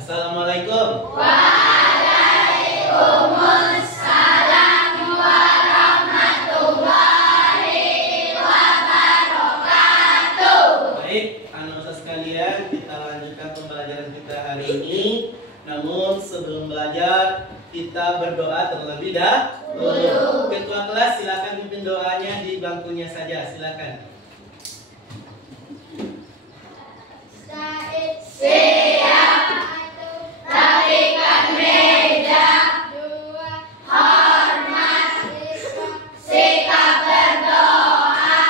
Assalamualaikum. Waalaikumsalam warahmatullahi wabarakatuh. Baik, anak-anak sekalian, kita lanjutkan pembelajaran kita hari ini. Namun sebelum belajar, kita berdoa terlebih dahulu. Ketua kelas silakan pimpin doanya di bangkunya saja, silakan. Siap. Rapikan meja. Hormat. Sikap berdoa.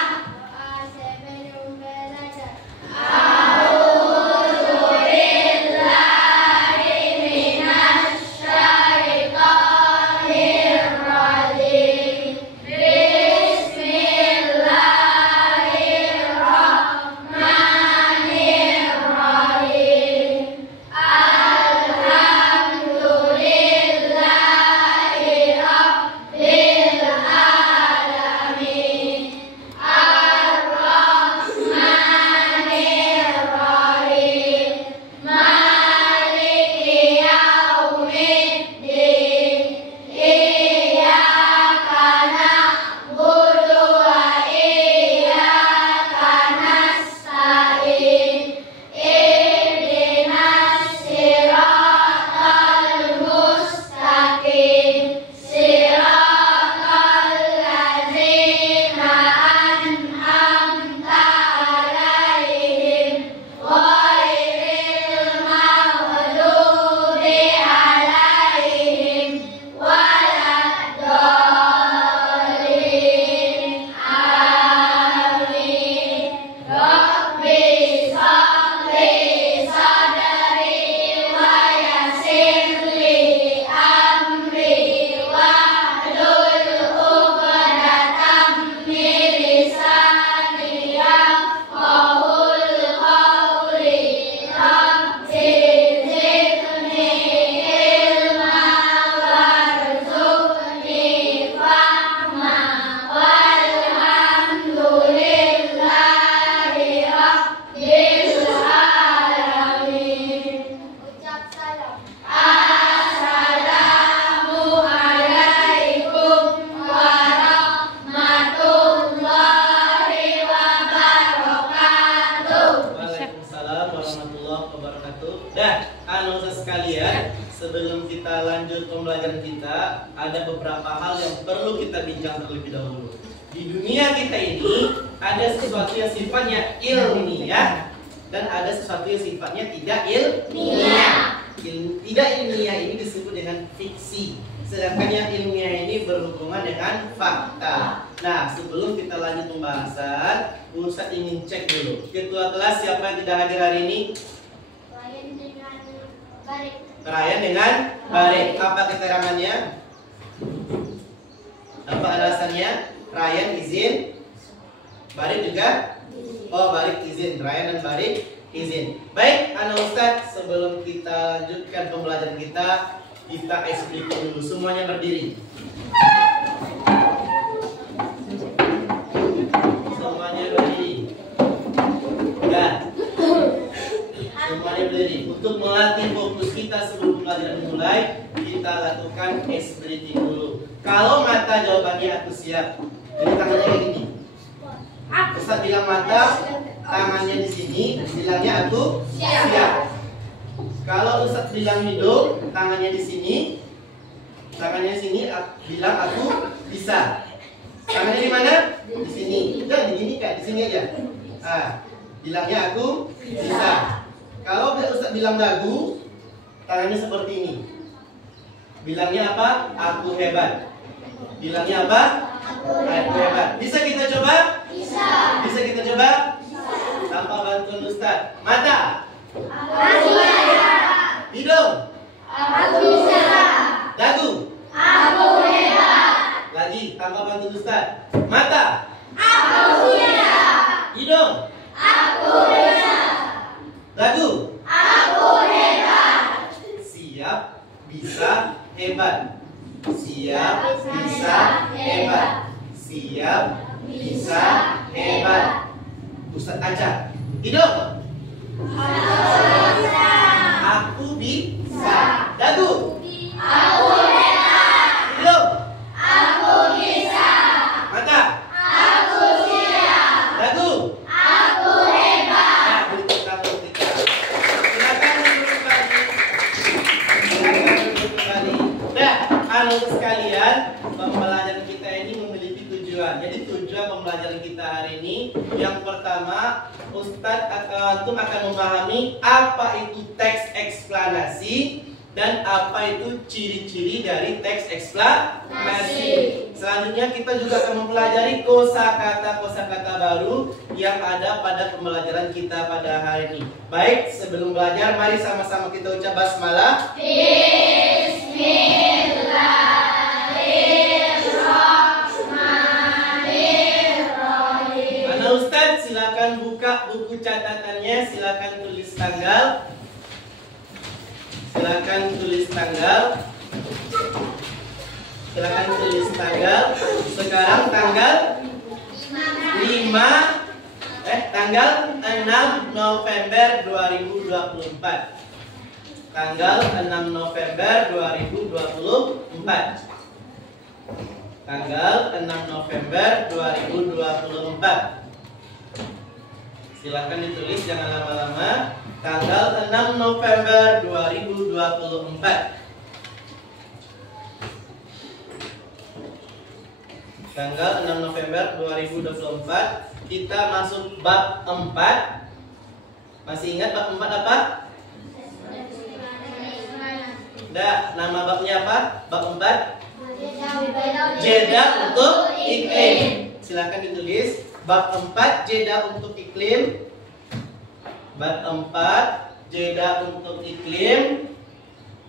A'udzubillahi minasyaitonir rajim. Bismillahirrahmanirrahim. Alhamdulillahi rabbil alamin. Ar-Rahmanir-Rahim. Maliki yaumiddin. Iyyaka na'budu wa iyyaka nasta'in. Ihdinas siratal mustaqim. Siratal ladzina an'amta 'alaihim ghairil maghdubi 'alaihim waladdallin. Amin. Rabbi sholli sadri wa yassirli amri wahlul 'uqdatam min lisani yafqahul qawli. Rabbi zidni ilma warzuqni fahma. Walhamdulillahi rabbil alamin. Ucap salam. Assalamualaikum warahmatullahi wabarakatuh. Waalaikumsalam warahmatullahi wabarakatuh. Dah, anak-anak sekalian, sebelum kita lanjut pembelajaran kita, ada beberapa hal yang perlu kita bincang terlebih dahulu. Di dunia kita ini ada sesuatu yang sifatnya ilmiah dan ada sesuatu yang sifatnya tidak ilmiah. Tidak ilmiah ini disebut dengan fiksi, sedangkan yang ilmiah ini berhubungan dengan fakta. Nah, sebelum kita lanjut pembahasan, Ustaz ingin cek dulu. Ketua kelas siapa yang tidak hadir hari ini? Layan dengan baik. Ryan dengan Barik. Apa keterangannya? Apa alasannya? Ryan izin, Barik juga? Oh, Barik izin. Ryan dan Barik izin. Baik, anak Ustadz, sebelum kita lanjutkan pembelajaran kita explain dulu. Semuanya berdiri. Semuanya berdiri. Ya. Semuanya berdiri. Untuk melatih fokus kita sebelum pembelajaran dimulai, kita lakukan explain dulu. Kalau mata jawabannya aku siap. Jadi tangannya kayak gini. Ustaz bilang mata, tangannya di sini, bilangnya aku siap. Kalau Ustaz bilang hidung, tangannya di sini, tangannya di sini, bilang aku bisa. Tangannya di mana? Di sini. Jangan di sini kan, di sini aja. Bilangnya aku bisa. Kalau Ustaz bilang dagu, tangannya seperti ini. Bilangnya apa? Aku hebat. Bilangnya apa? Aku hebat. Bisa kita coba? Bisa. Bisa kita coba? Tanpa bantuan Ustaz. Mata. Aku bisa. Hidung. Aku bisa. Dagu. Aku hebat. Lagi tanpa bantuan Ustaz. Mata. Aku bisa. Hidung. Aku bisa. Dagu. Aku hebat. Siap, bisa, hebat. Siap, bisa, hebat. Siap, bisa, hebat. Ustaz aja. Hidung. Aku bisa. Aku bisa. Dagu. Aku hebat. Hidung. Aku bisa. Mata. Aku siap. Dagu. Aku hebat. Nah, berikutnya kita. Silakan duduk kembali. Silakan duduk kembali. Nah, anak sekalian, pembelajaran kita ini memiliki tujuan. Jadi tujuan pembelajaran kita hari ini, yang pertama, Ustadz atau akan memahami apa itu teks eksplanasi dan apa itu ciri-ciri dari teks eksplanasi. Selanjutnya kita juga akan mempelajari kosakata baru yang ada pada pembelajaran kita pada hari ini. Baik, sebelum belajar, mari sama-sama kita ucap basmalah. Bismillahirrahmanirrahim. Mana Ustadz, silakan buka buku catatannya, silakan tulis tanggal. Silakan tulis tanggal. Silakan tulis tanggal. Sekarang tanggal 6 November 2024. Tanggal 6 November 2024. Tanggal 6 November 2024. Silakan ditulis, jangan lama-lama. Tanggal 6 November 2024. Tanggal 6 November 2024. Kita masuk bab 4. Masih ingat bab 4 apa? Nah, nama babnya apa? Bab 4. Jeda untuk iklim. Silakan ditulis. Bab 4, jeda untuk iklim. Bab 4, jeda untuk iklim.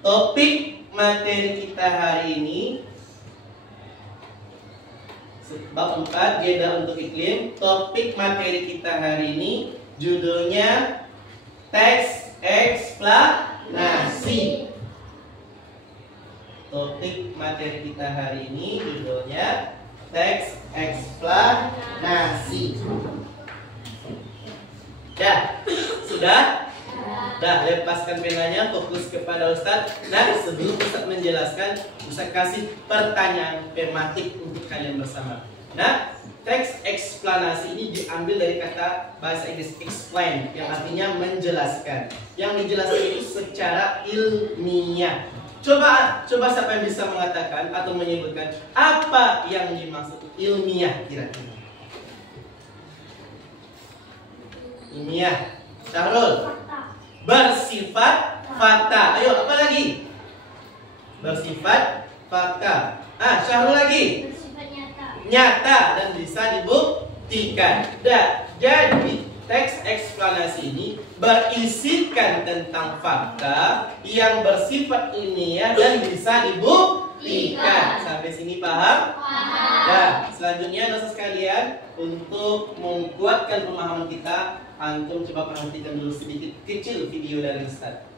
Topik materi kita hari ini, bab 4, jeda untuk iklim. Topik materi kita hari ini judulnya teks eksplanasi. Topik materi kita hari ini judulnya teks eksplanasi. Sudah? Dah, lepaskan penanya, fokus kepada Ustadz. Nah, sebelum Ustadz menjelaskan, Ustadz kasih pertanyaan tematik untuk kalian bersama. Nah, teks eksplanasi ini diambil dari kata bahasa Inggris explain, yang artinya menjelaskan. Yang dijelaskan itu secara ilmiah. Coba siapa yang bisa mengatakan atau menyebutkan apa yang dimaksud ilmiah kira-kira? Ilmiah. Syahrul. Bersifat fakta. Ayo, apa lagi? Bersifat fakta. Syahrul lagi. Nyata dan bisa dibuktikan. Jadi teks eksplanasi ini berisikan tentang fakta yang bersifat ilmiah dan bisa dibuktikan. Sampai sini paham? Nah, selanjutnya dosa sekalian, untuk menguatkan pemahaman kita, antum coba perhatikan dulu sedikit kecil video dari Ustaz.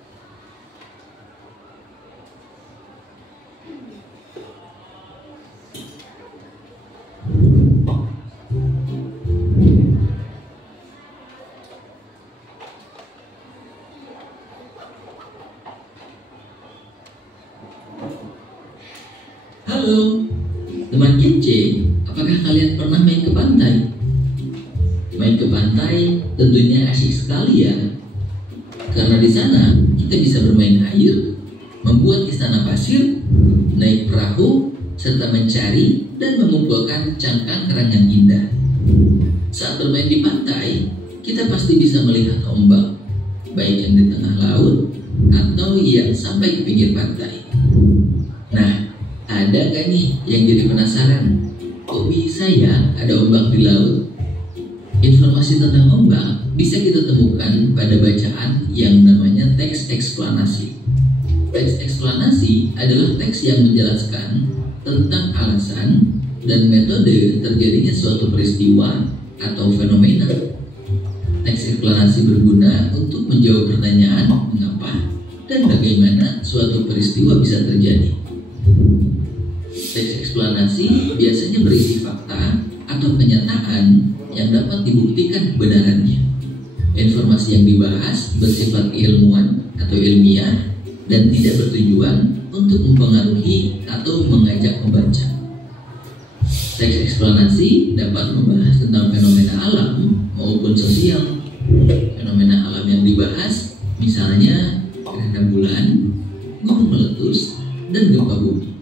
Halo, teman kece, apakah kalian pernah main ke pantai? Main ke pantai tentunya asyik sekali ya. Karena di sana kita bisa bermain air, membuat istana pasir, naik perahu, serta mencari dan mengumpulkan cangkang kerang yang indah. Saat bermain di pantai, kita pasti bisa melihat ombak, baik yang di tengah laut atau yang sampai ke pinggir pantai. Nah, ada gak nih yang jadi penasaran? Kok bisa ya ada ombak di laut? Informasi tentang ombak bisa kita temukan pada bacaan yang namanya teks eksplanasi. Teks eksplanasi adalah teks yang menjelaskan tentang alasan dan metode terjadinya suatu peristiwa atau fenomena. Teks eksplanasi berguna untuk menjawab pertanyaan mengapa dan bagaimana suatu peristiwa bisa terjadi. Teks eksplanasi biasanya berisi fakta atau kenyataan yang dapat dibuktikan kebenarannya. Informasi yang dibahas bersifat keilmuan atau atau ilmiah dan tidak bertujuan untuk mempengaruhi atau mengajak membaca. Teks eksplanasi dapat membahas tentang fenomena alam maupun sosial. Fenomena alam yang dibahas misalnya gerhana bulan, gunung meletus, dan gempa bumi.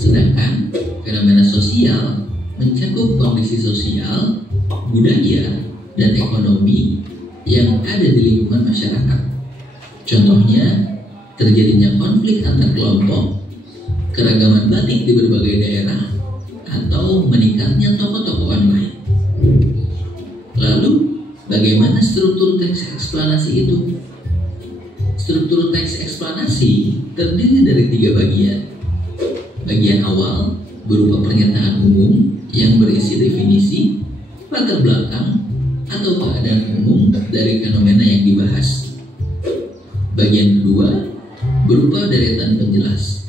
Sedangkan fenomena sosial mencakup kondisi sosial, budaya, dan ekonomi yang ada di lingkungan masyarakat. Contohnya, terjadinya konflik antar kelompok, keragaman batik di berbagai daerah, atau meningkatnya tokoh-tokoh online. Lalu, bagaimana struktur teks eksplanasi itu? Struktur teks eksplanasi terdiri dari 3 bagian. Bagian awal berupa pernyataan umum yang berisi definisi, latar belakang, atau keadaan umum dari fenomena yang dibahas. Bagian kedua berupa deretan penjelas.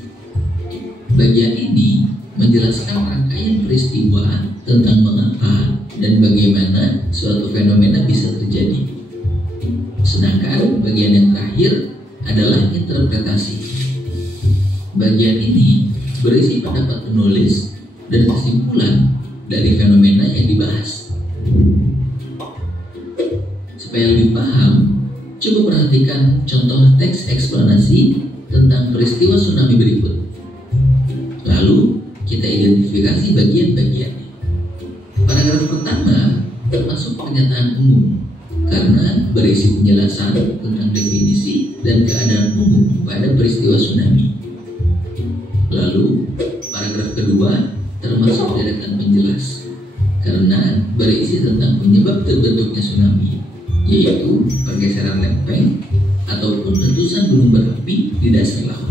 Bagian ini menjelaskan rangkaian peristiwa tentang mengapa dan bagaimana suatu fenomena bisa terjadi. Sedangkan bagian yang terakhir adalah interpretasi. Bagian ini berisi pendapat penulis dan kesimpulan dari fenomena yang dibahas. Supaya lebih paham, coba perhatikan contoh teks eksplanasi tentang peristiwa tsunami berikut. Lalu, kita identifikasi bagian-bagiannya. Paragraf pertama termasuk pernyataan umum karena berisi penjelasan tentang definisi dan keadaan umum pada peristiwa tsunami. Lalu, paragraf kedua termasuk deretan penjelas karena berisi tentang penyebab terbentuknya tsunami, yaitu pergeseran lempeng ataupun letusan gunung berapi di dasar laut.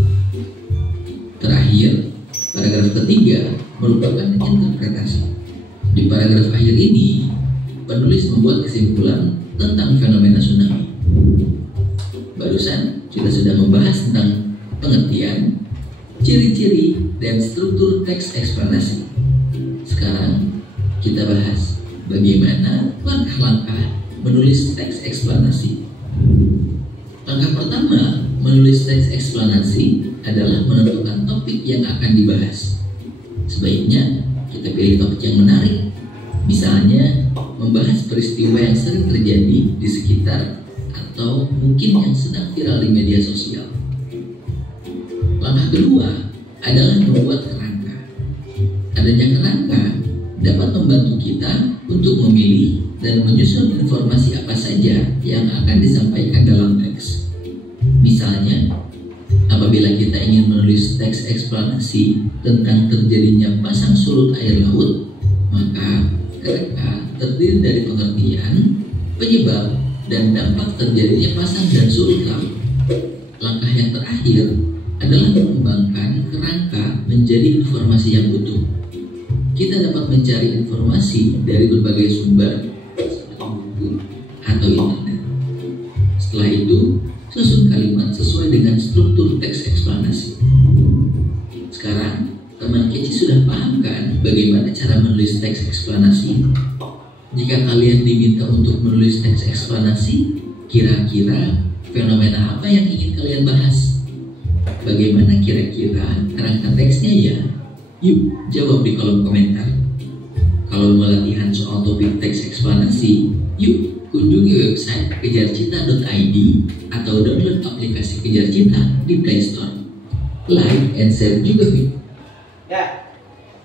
Terakhir, paragraf ketiga merupakan interpretasi. Di paragraf akhir ini, penulis membuat kesimpulan tentang fenomena tsunami. Barusan kita sudah membahas tentang pengertian, ciri-ciri, dan struktur teks eksplanasi. Sekarang kita bahas bagaimana langkah-langkah menulis teks eksplanasi. Langkah pertama menulis teks eksplanasi adalah menentukan topik yang akan dibahas. Sebaiknya kita pilih topik yang menarik. Misalnya, membahas peristiwa yang sering terjadi di sekitar atau mungkin yang sedang viral di media sosial. Langkah kedua adalah membuat kerangka. Adanya kerangka dapat membantu kita untuk memilih dan menyusun informasi apa saja yang akan disampaikan dalam teks. Misalnya, apabila kita ingin menulis teks eksplanasi tentang terjadinya pasang surut air laut, maka kerangka terdiri dari pengertian, penyebab, dan dampak terjadinya pasang dan surut laut. Langkah yang terakhir adalah mengembangkan kerangka menjadi informasi yang utuh. Kita dapat mencari informasi dari berbagai sumber seperti buku atau internet. Setelah itu, susun kalimat sesuai dengan struktur teks eksplanasi. Sekarang, teman kecil sudah paham kan bagaimana cara menulis teks eksplanasi? Jika kalian diminta untuk menulis teks eksplanasi, kira-kira fenomena apa yang ingin kalian bahas? Bagaimana kira-kira kerangka teksnya ya? Yuk, jawab di kolom komentar. Kalau mau latihan soal topik teks eksplanasi, yuk kunjungi website kejarcita.id atau download aplikasi Kejar Cita di Play Store. Like and share juga video. Ya,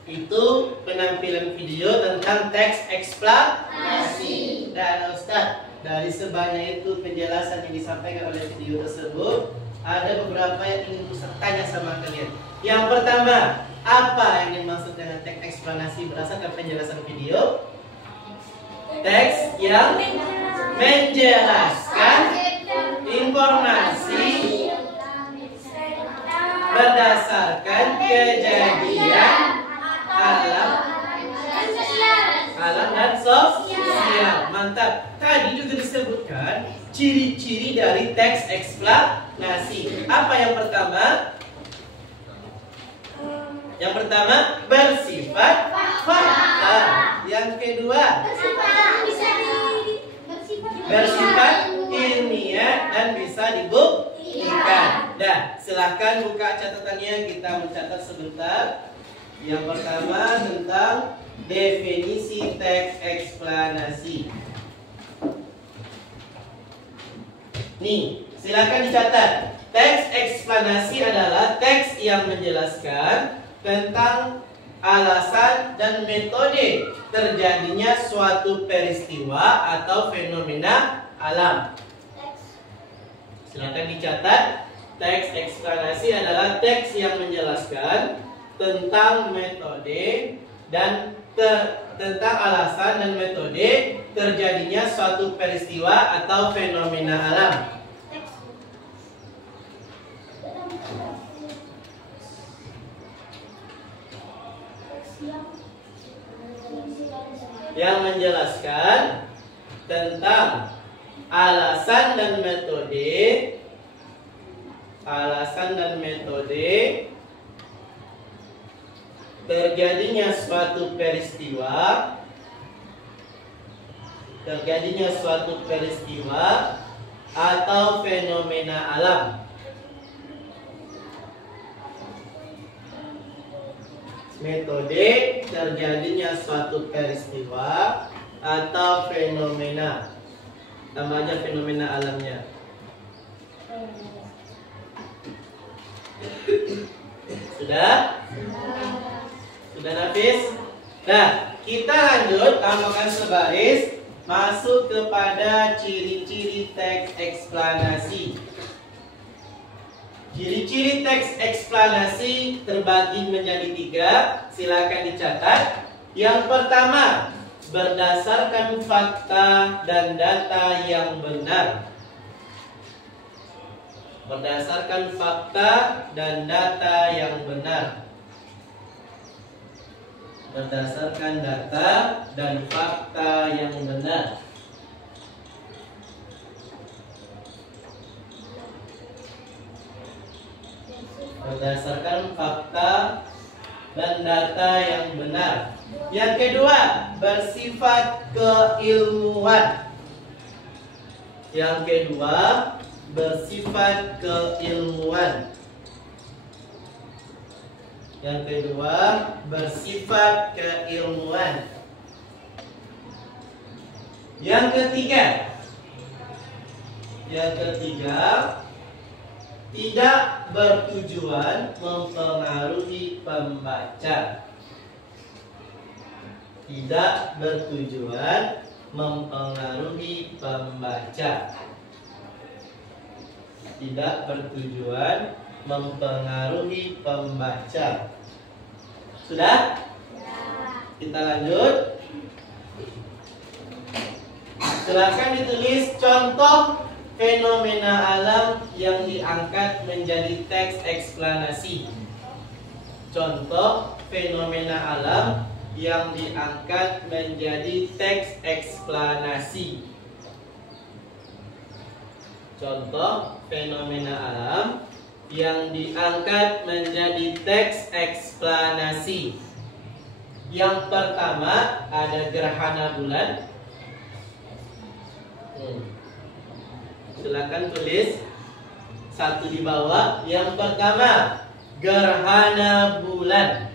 itu penampilan video tentang teks eksplanasi. Dan Ustaz, dari sebanyak itu penjelasan yang disampaikan oleh video tersebut, ada beberapa yang ingin Ustaz tanya sama kalian. Yang pertama, apa yang dimaksud dengan teks eksplanasi berdasarkan penjelasan video? Teks yang menjelaskan informasi berdasarkan kejadian alam dan sosial. Mantap. Tadi juga disebutkan ciri-ciri dari teks eksplanasi. Apa yang pertama? Yang pertama, bersifat fakta. Yang kedua, bersifat ilmiah dan bisa dibuktikan. Ikan. Dah, silahkan buka catatannya, kita mencatat sebentar. Yang pertama tentang definisi teks eksplanasi. Nih, silahkan dicatat. Teks eksplanasi adalah teks yang menjelaskan tentang alasan dan metode terjadinya suatu peristiwa atau fenomena alam. Silakan dicatat. Teks eksplanasi adalah teks yang menjelaskan tentang metode dan tentang alasan dan metode terjadinya suatu peristiwa atau fenomena alam. Yang menjelaskan tentang alasan dan metode terjadinya suatu peristiwa atau fenomena alam. Metode terjadinya suatu peristiwa atau fenomena. Tambah aja fenomena alamnya. Sudah? Sudah Nafis? Nah, kita lanjut tambahkan sebaris, masuk kepada ciri-ciri teks eksplanasi. Ciri-ciri teks eksplanasi terbagi menjadi 3. Silakan dicatat. Yang pertama, berdasarkan fakta dan data yang benar. Berdasarkan fakta dan data yang benar. Berdasarkan data dan fakta yang benar. Berdasarkan fakta dan data yang benar. Yang kedua, bersifat keilmuan. Yang kedua, bersifat keilmuan. Yang kedua, bersifat keilmuan. Yang ketiga, tidak bertujuan mempengaruhi pembaca. Tidak bertujuan mempengaruhi pembaca. Tidak bertujuan mempengaruhi pembaca. Sudah? Kita lanjut. Silakan ditulis contoh fenomena alam yang diangkat menjadi teks eksplanasi. Contoh fenomena alam yang diangkat menjadi teks eksplanasi. Contoh fenomena alam yang diangkat menjadi teks eksplanasi. Yang pertama ada gerhana bulan. Silakan tulis satu di bawah. Yang pertama gerhana bulan.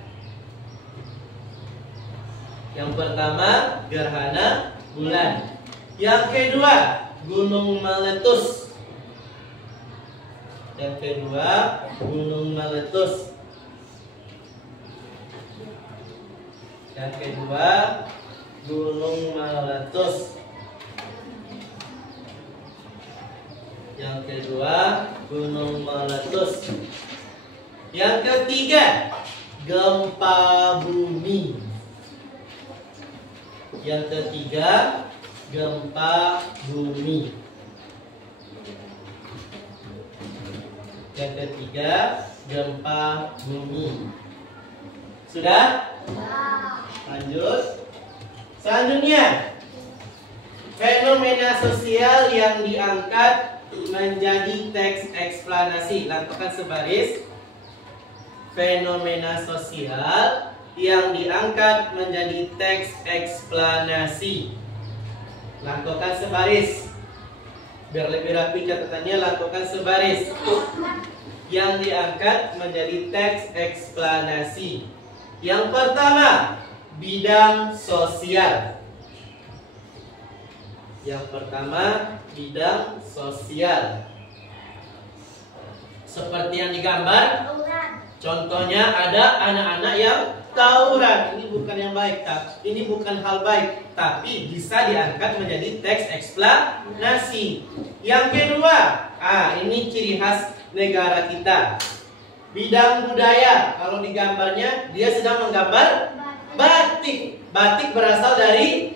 Yang pertama gerhana bulan. Yang kedua gunung meletus. Yang kedua gunung meletus. Yang kedua gunung meletus. Yang kedua gunung meletus. Yang ketiga gempa bumi. Yang ketiga gempa bumi. Yang ketiga gempa bumi. Sudah? Lanjut. Selanjutnya fenomena sosial yang diangkat menjadi teks eksplanasi. Lakukan sebaris. Fenomena sosial yang diangkat menjadi teks eksplanasi. Lakukan sebaris. Biar lebih rapi catatannya, lakukan sebaris. Yang diangkat menjadi teks eksplanasi. Yang pertama, bidang sosial. Yang pertama, bidang sosial. Seperti yang digambar, contohnya ada anak-anak yang tawuran. Ini bukan yang baik, ini bukan hal baik, tapi bisa diangkat menjadi teks eksplanasi. Yang kedua, ini ciri khas negara kita. Bidang budaya. Kalau digambarnya, dia sedang menggambar batik. Batik berasal dari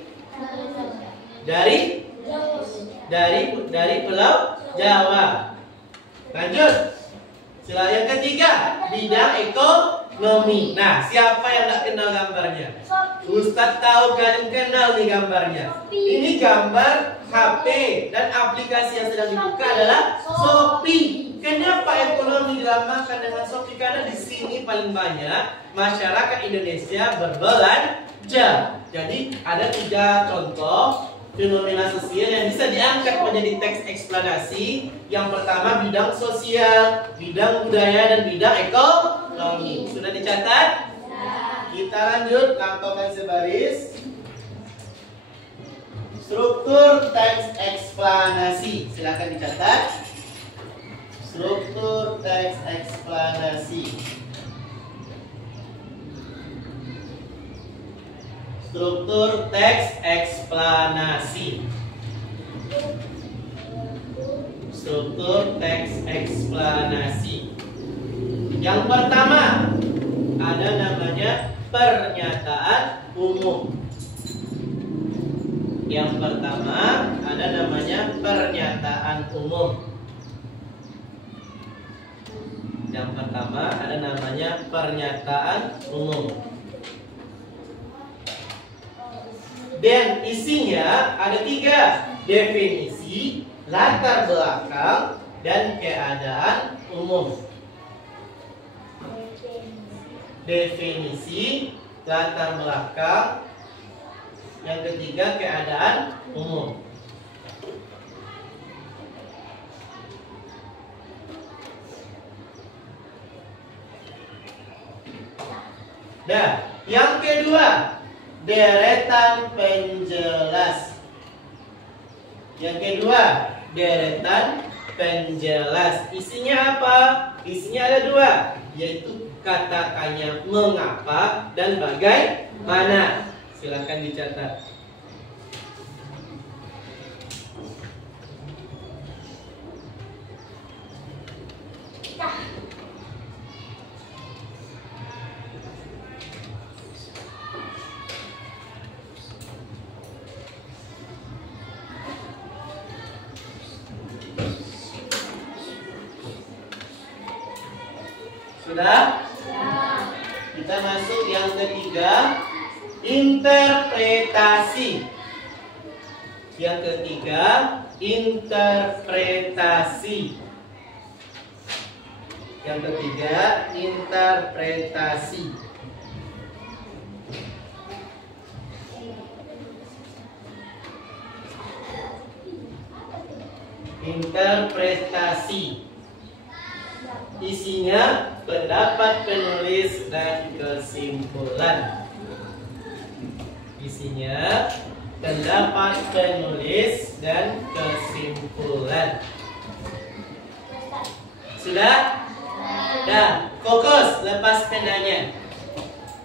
Pulau Jawa. Lanjut. Sila yang ketiga, bidang ekonomi. Nah, siapa yang tidak kenal gambarnya? Ustadz tahu, kalian kenal nih gambarnya. Ini gambar HP dan aplikasi yang sedang dibuka adalah Shopee. Kenapa ekonomi dilamakan dengan Shopee? Karena di sini paling banyak masyarakat Indonesia berbelanja. Jadi ada 3 contoh fenomena sosial yang bisa diangkat menjadi teks eksplanasi. Yang pertama, bidang sosial, bidang budaya, dan bidang ekonomi. Sudah dicatat? Kita lanjut, lakukan sebaris. Struktur teks eksplanasi. Silakan dicatat. Struktur teks eksplanasi. Struktur teks eksplanasi. Struktur teks eksplanasi. Yang pertama, ada namanya pernyataan umum. Yang pertama, ada namanya pernyataan umum. Yang pertama, ada namanya pernyataan umum. Dan isinya ada 3: definisi, latar belakang, dan keadaan umum. Definisi, latar belakang, yang ketiga keadaan umum. Nah, yang kedua, deretan penjelas. Yang kedua, deretan penjelas. Isinya apa? Isinya ada 2, yaitu katakannya mengapa dan bagaimana. Silakan dicatat. Sudah? Kita masuk yang ketiga, interpretasi. Yang ketiga, interpretasi. Yang ketiga, interpretasi. Interpretasi. Isinya pendapat penulis dan kesimpulan. Isinya pendapat penulis dan kesimpulan. Sudah? Dah, fokus, lepas penanya.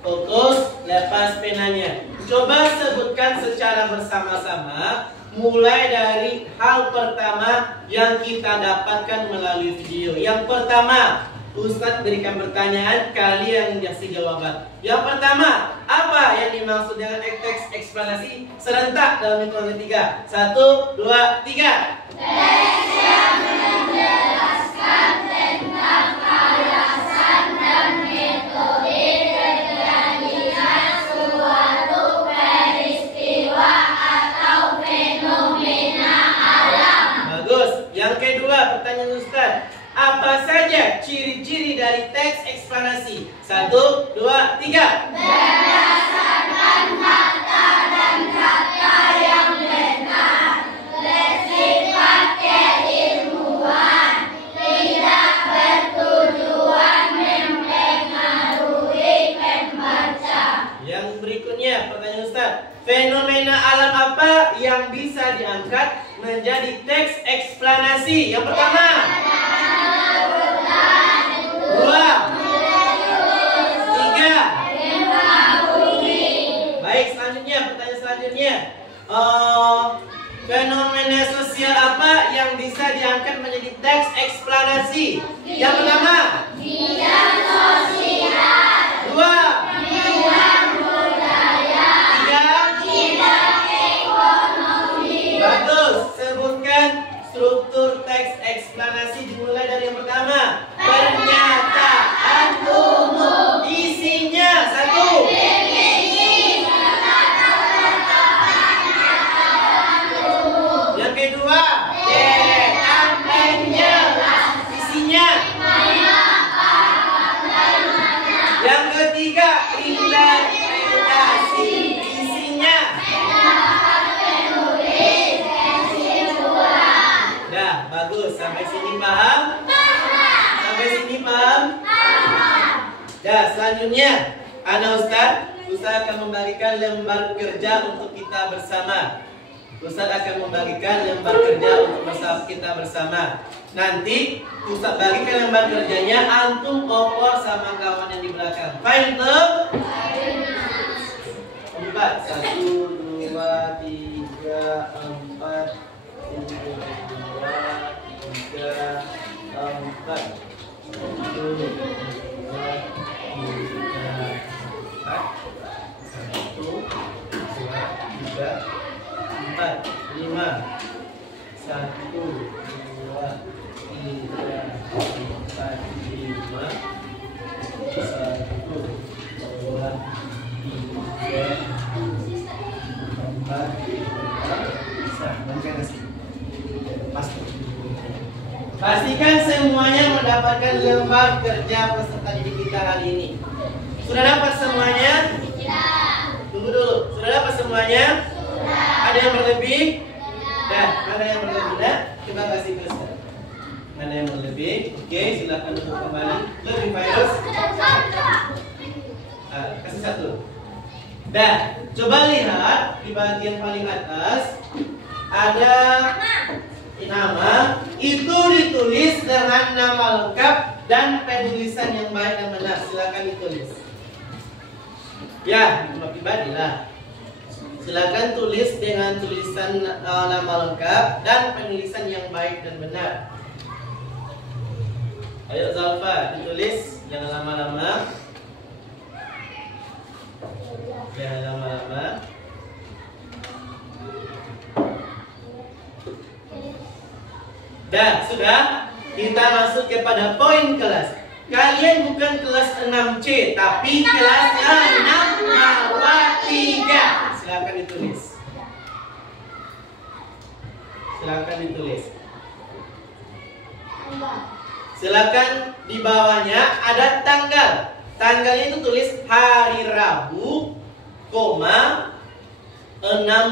Fokus, lepas penanya. Coba sebutkan secara bersama-sama, mulai dari hal pertama yang kita dapatkan melalui video. Yang pertama, Ustadz berikan pertanyaan, kalian kasih jawaban. Yang pertama, apa yang dimaksud dengan teks eksplanasi? Serentak dalam hitungan ketiga. 1, 2, 3. Teks yang menjelaskan tentang alasan dan metode terjadinya suatu peristiwa atau fenomena alam. Bagus. Yang kedua, pertanyaan Ustadz, apa saja ciri-ciri dari teks eksplanasi? 1, 2, 3. Berdasarkan fakta dan data yang benar, bersifat Ustaz, fenomena alam apa yang bisa diangkat menjadi teks eksplanasi? Yang pertama, dua, tiga. Baik, selanjutnya, pertanyaan selanjutnya. Fenomena sosial apa yang bisa diangkat menjadi teks eksplanasi? Yang pertama, Bidang sosial. dua, Bidang budaya. tiga. Bidang ekonomi. Bagus, sebutkan struktur teks eksplanasi dimulai dari yang pertama. Pernyataan umum. Isinya satu. Yang kedua, deretan penjelas. Isinya. Yang ketiga, interpretasi. Isinya. Dah, bagus. Sampai sini paham? Sampai sini paham? Dah, selanjutnya, Ustaz akan membagikan lembar kerja untuk kita bersama. Ustaz akan membagikan lembar kerja untuk kita bersama. Nanti Ustaz bagikan lembar kerjanya, antum kopor sama kawan yang di belakang. Fine tuh? 4, 1, 2, 3, 4, 2, 3, 4. 1, 2, 4, 5, 1, 2, 3, 4, 5, 1, 2, 3, 4, pastikan semuanya mendapatkan lembar kerja peserta didik kita hari ini. Sudah dapat semuanya? Tunggu dulu. Sudah dapat semuanya? Ada yang berlebih? Dah, mana yang berlebih? Dah, coba kasih ke Ustaz. Mana yang berlebih? Oke, silakan duduk kembali. Lebih virus. Kasih satu. Dah, coba lihat di bagian paling atas ada nama. Itu ditulis dengan nama lengkap dan penulisan yang baik dan benar. Silakan ditulis. Ya, cuma pribadi lah. Silakan tulis dengan tulisan nama lengkap dan penulisan yang baik dan benar. Ayo Zalfa, ditulis, jangan lama-lama. Jangan lama-lama. Dah, sudah. Kita masuk kepada poin kelas. Kalian bukan kelas 6C, tapi kelas 6 bawah 3. Silakan ditulis. Silakan ditulis. Silakan di bawahnya ada tanggal. Tanggalnya itu tulis hari Rabu, 6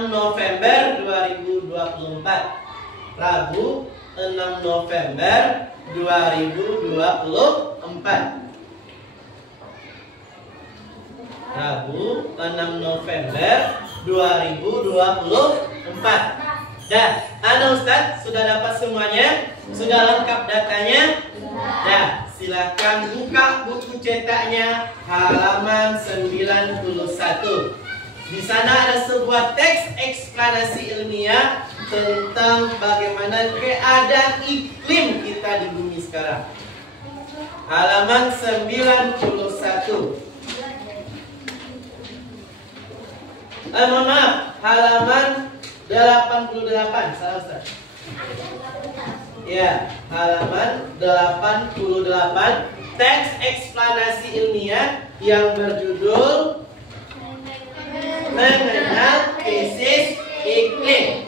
November 2024. Rabu 6 November 2024. Rabu 6 November 2024. Dah, Ustaz sudah dapat semuanya? Sudah lengkap datanya? Dah, silakan buka buku cetaknya halaman 91. Di sana ada sebuah teks eksplanasi ilmiah tentang bagaimana keadaan iklim kita di bumi sekarang. Halaman 91. Mohon maaf, halaman 88. Salah Ustaz. Ya, halaman 88. Teks eksplanasi ilmiah yang berjudul Mengenal Krisis Iklim.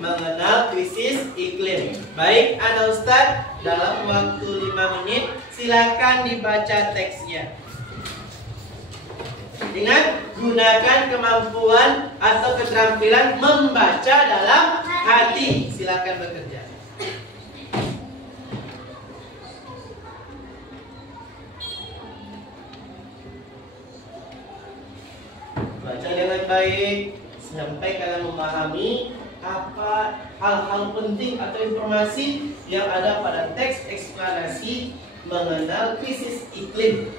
Mengenal krisis iklim. Baik, Ustaz, dalam waktu 5 menit silakan dibaca teksnya. Ingat, gunakan kemampuan atau keterampilan membaca dalam hati. Silakan bekerja. Baca dengan baik sampai kalian memahami apa hal-hal penting atau informasi yang ada pada teks eksplanasi mengenal krisis iklim.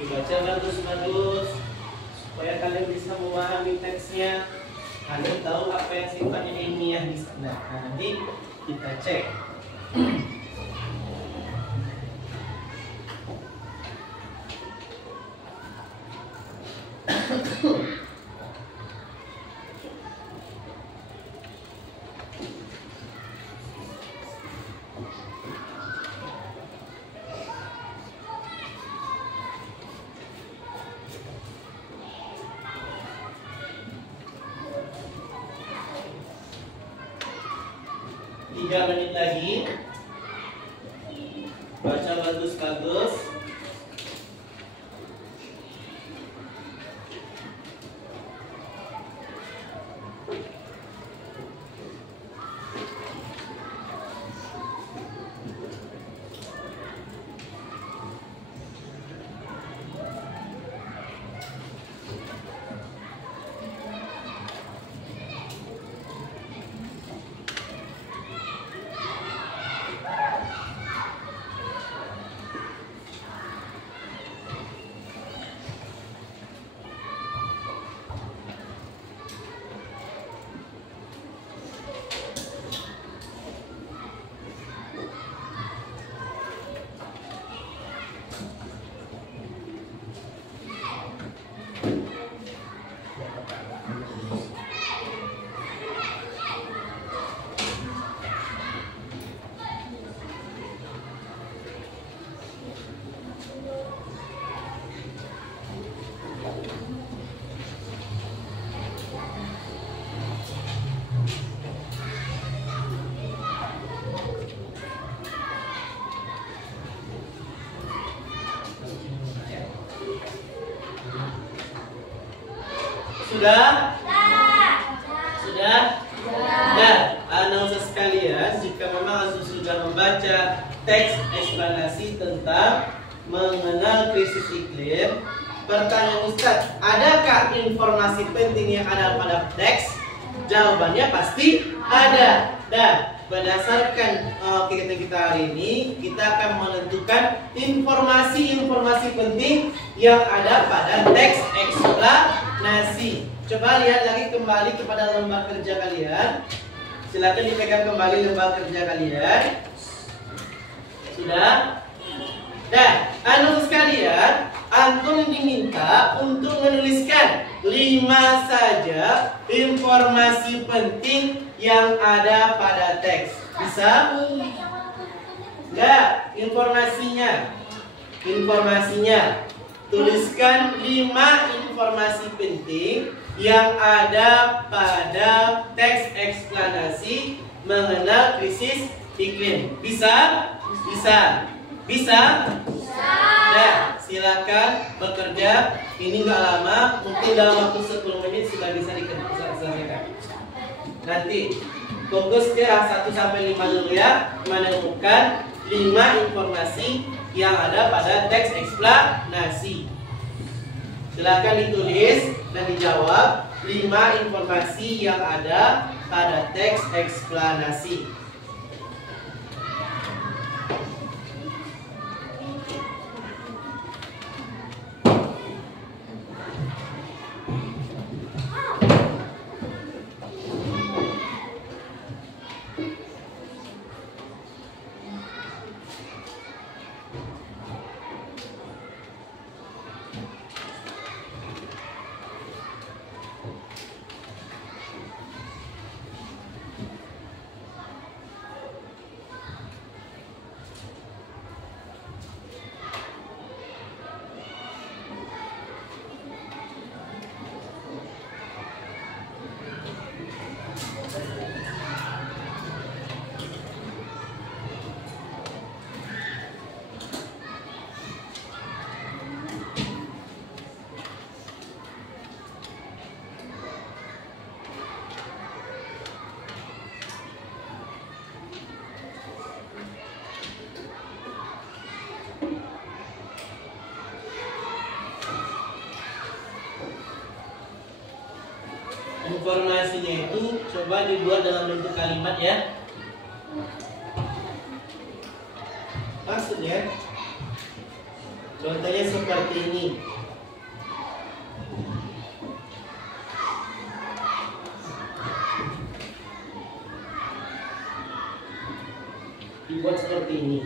Dibaca bagus-bagus supaya kalian bisa memahami teksnya. Kalian tahu apa yang sifatnya ilmiah di sana. Nah, nanti kita cek. Tiga menit lagi. Baca bagus-bagus. Sudah? Sudah? Ya, anak-anak sekalian, jika memang sudah membaca teks eksplanasi tentang mengenal krisis iklim, pertanyaan Ustadz, adakah informasi penting yang ada pada teks? Jawabannya pasti ada. Dan berdasarkan kegiatan kita hari ini, kita akan menentukan informasi-informasi penting yang ada pada teks eksplanasi. Coba lihat lagi kembali kepada lembar kerja kalian. Silakan dipegang kembali lembar kerja kalian. Sudah? Dan anak sekalian, antum diminta untuk menuliskan 5 saja informasi penting yang ada pada teks. Bisa? Enggak, informasinya. Tuliskan 5 informasi penting yang ada pada teks eksplanasi mengenal krisis iklim. Bisa? Bisa? Bisa? Nah, silakan bekerja. Ini nggak lama, mungkin dalam waktu 10 menit sudah bisa diselesaikan. Nanti fokus ke 1 sampai 5 dulu ya, menemukan 5 informasi yang ada pada teks eksplanasi. Silakan ditulis dan dijawab 5 informasi yang ada pada teks eksplanasi. Informasinya itu coba dibuat dalam bentuk kalimat ya. Maksudnya contohnya seperti ini. Dibuat seperti ini.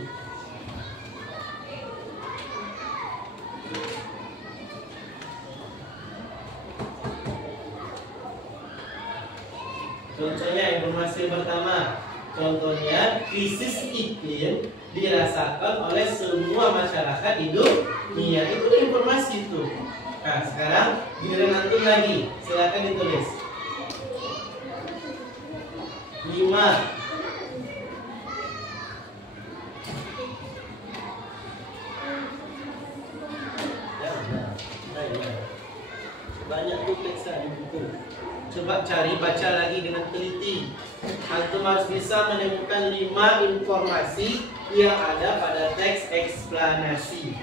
Contohnya informasi pertama, contohnya krisis iklim dirasakan oleh semua masyarakat di dunia. Itu informasi itu. Nah sekarang giliran antum lagi, silakan ditulis 5 banyak tuh teksa di buku. Coba cari, baca lagi dengan teliti. Antum harus bisa menemukan 5 informasi yang ada pada teks eksplanasi.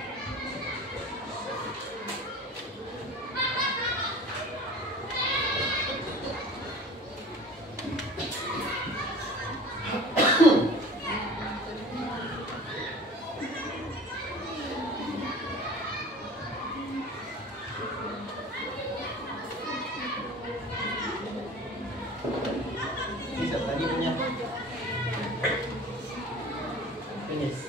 Tadi punya finish.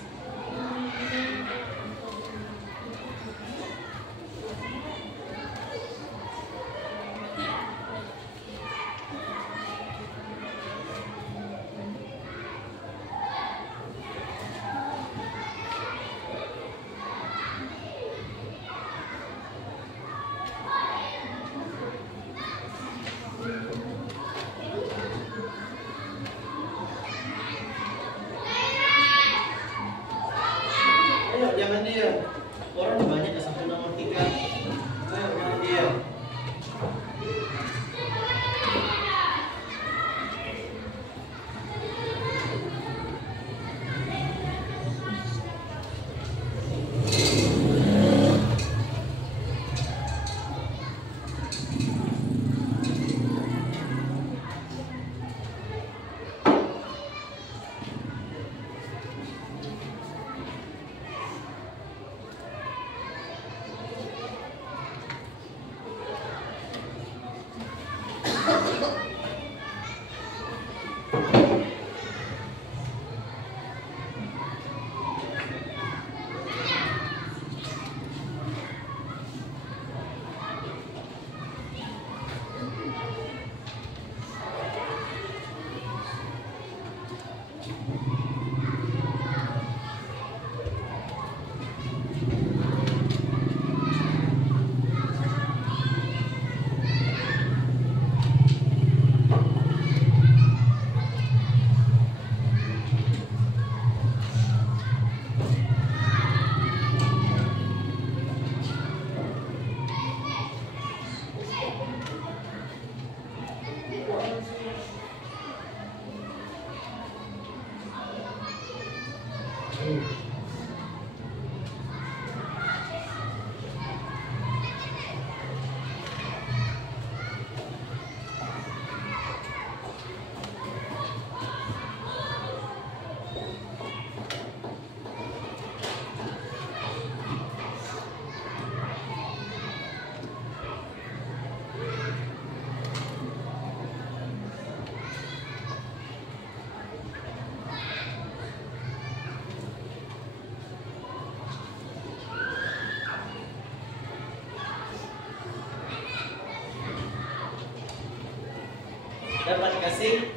Dapat kasih?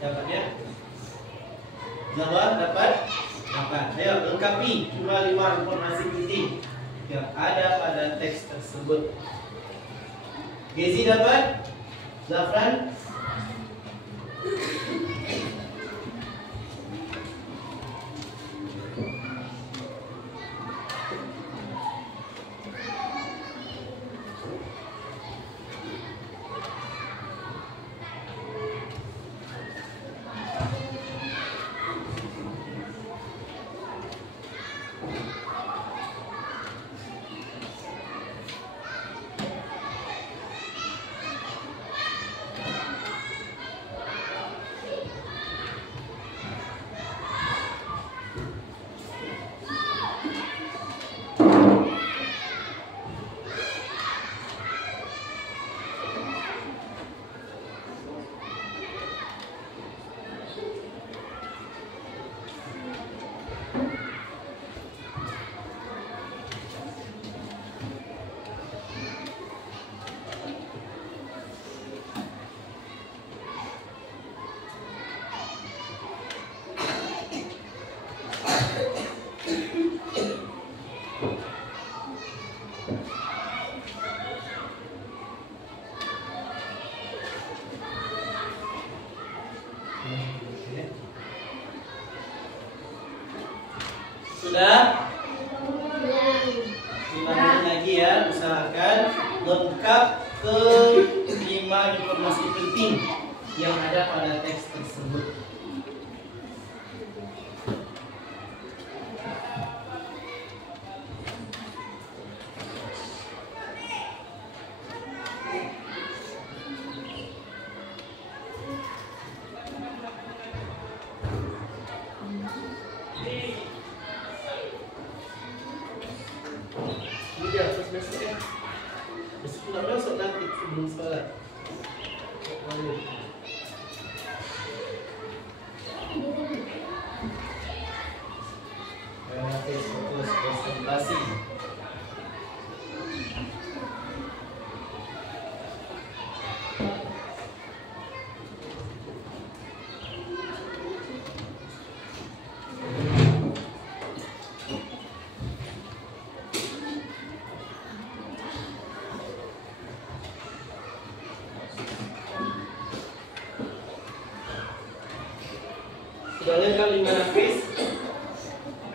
Dapat ya? Jawab dapat? Dapat. Ayo lengkapi cuma 5 informasi penting yang ada pada teks tersebut. Gezi dapat? Zafran? Sudah? Ulangi lagi ya, usahakan lengkap ke 5 informasi penting yang ada pada teks tersebut. Besok nggak masuk nanti sebelum sekolah. Nanti fokus konsentrasi. Sudah lengkap 5 lapis?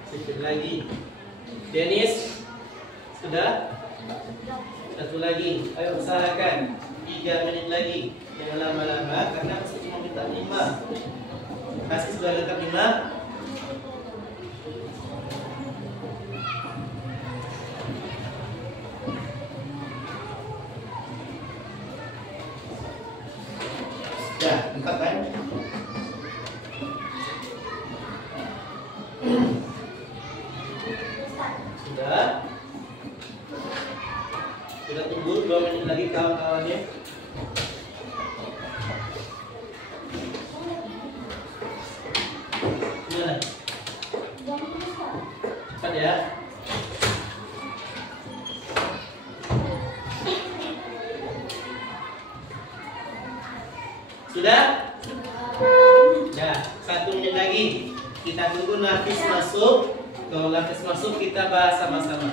Sedikit lagi. Dennis, sudah? Satu lagi. Ayo usahakan 3 menit lagi. Jangan lama-lama karena aku cuma minta 5. Kasih sudah lengkap 5? Sudah, lengkap kan? Sudah? Kita tunggu 2 menit lagi kawan-kawannya. Gimana? Cepat ya. Sudah? Ya, 1 menit lagi. Kita tunggu Nafis masuk. Kalau Nafis masuk kita bahas sama-sama.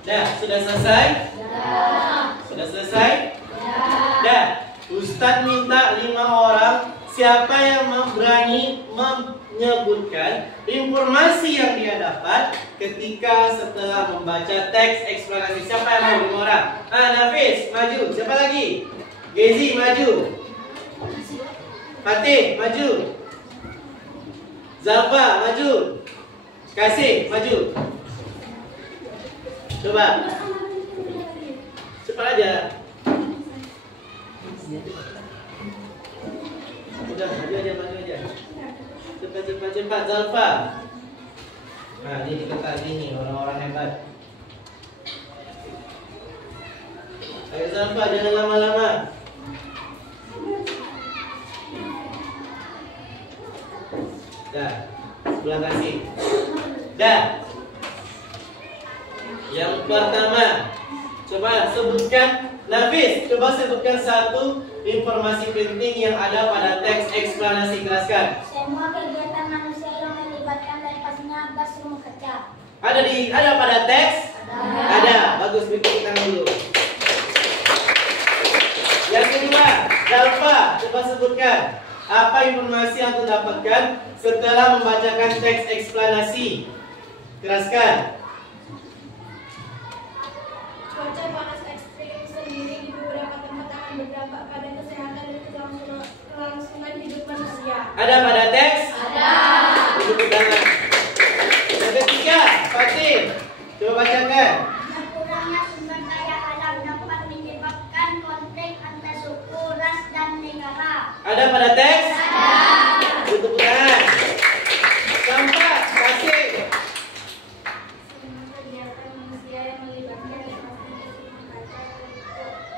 Dah, sudah selesai? Sudah selesai? Dah. Ustadz minta 5 orang. Siapa yang berani menyebutkan informasi yang dia dapat ketika setelah membaca teks eksplanasi? Siapa yang mau? 5 orang. Nafis, maju. Siapa lagi? Gezi, maju. Fatih, maju. Zalfa, maju. Kasih, maju. Coba. Cepat aja. Udah, maju aja. Cepat, Zalfa. Nah, ini kita ini orang-orang hebat. Ayo Zalfa, jangan lama-lama. Dah, sebelah kasih. Dah. Yang pertama, coba sebutkan. Nafis, coba sebutkan satu informasi penting yang ada pada teks eksplanasi. Jelaskan. Semua kegiatan manusia yang melibatkan lepasnya gas rumah kaca. Ada pada teks? Ada. Bagus, berikan tangan dulu. Yang kedua, Zalfa, coba sebutkan apa informasi yang terdapatkan setelah membacakan teks eksplanasi. Jelaskan. Cuaca panas ekstrim sendiri di beberapa tempat akan berdampak pada kesehatan dan kelangsungan hidup manusia. Ada pada teks? Ada. Tepuk tangan. Yang ketiga, Fatih, coba bacakan. Kurangnya sumber daya alam dapat menyebabkan konflik antar suku, ras, dan negara. Ada pada teks? Ada. Tepuk tangan. Keempat, Kasih. Semua kegiatan manusia yang melibatkan lepasnya gas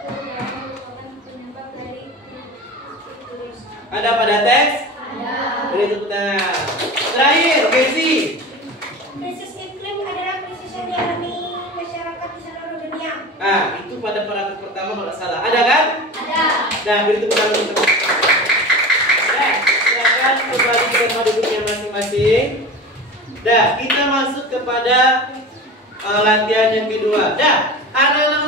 rumah kaca merupakan penyebab dari krisis. Ada pada teks? Ada. Beri tepuk tangan. Terakhir, Gezi. Krisis iklim adalah krisis yang dialami masyarakat di seluruh dunia. Itu pada paragraf pertama kalau salah. Ada kan? Ada. Nah, beri tepuk tangan untuk teman. Nah, silakan kembali ke tempat duduknya masing-masing. Dah, kita masuk kepada latihan yang kedua. Dah, anak-anak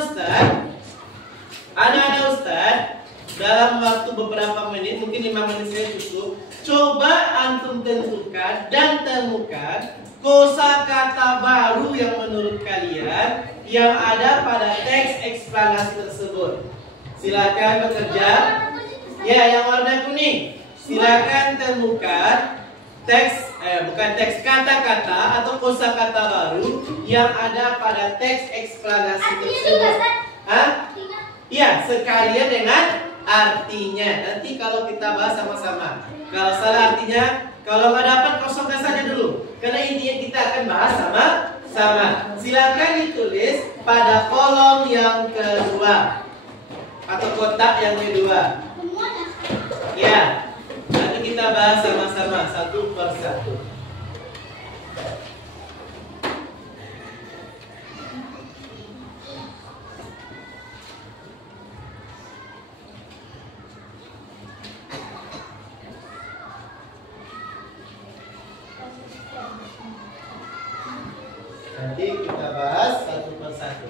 Ustaz, dalam waktu beberapa menit, mungkin 5 menit saya cukup. Coba antum tentukan dan temukan kosakata baru yang menurut kalian yang ada pada teks eksplanasi tersebut. Silakan bekerja. Ya, yang warna kuning. Silakan temukan kata-kata atau kosakata baru yang ada pada teks eksplanasi tersebut. Iya, sekalian dengan artinya. Nanti kalau kita bahas sama-sama. Kalau salah artinya, kalau nggak dapat kosongkan saja dulu. Karena intinya kita akan bahas sama-sama. Silakan ditulis pada kolom yang kedua atau kotak yang kedua. Ya, nanti kita bahas sama-sama satu persatu. Nanti kita bahas satu persatu.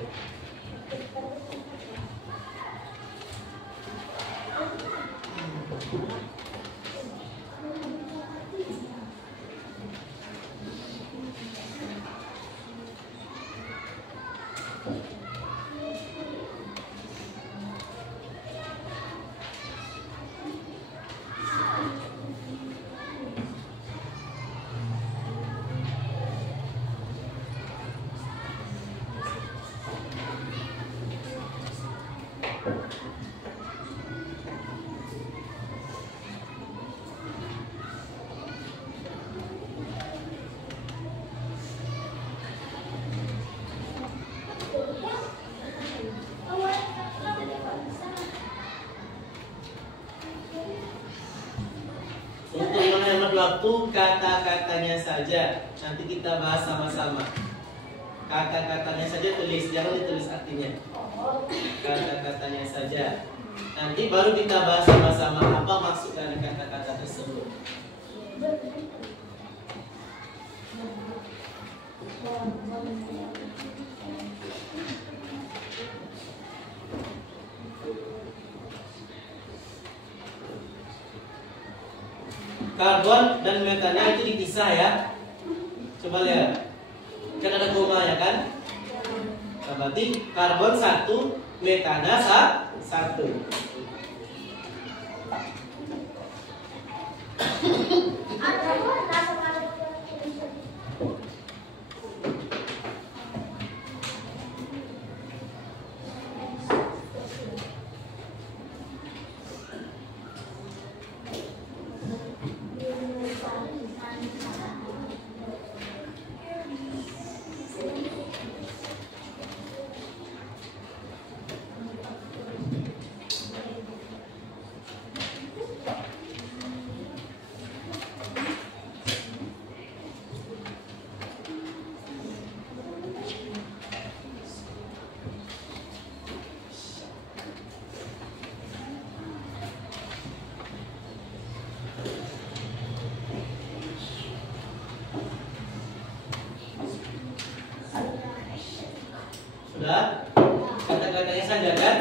Untuk menghemat waktu, kata-katanya saja. Nanti kita bahas sama-sama. Kata-katanya saja tulis, jangan ditulis artinya. Kata-katanya saja. Nanti baru kita bahas sama-sama apa maksud dari kata-kata tersebut. Karbon dan metana itu dipisah ya. Coba lihat. Kan ada komanya kan? Nah, berarti karbon 1, metana 1. Sudah? Kata-katanya saja kan?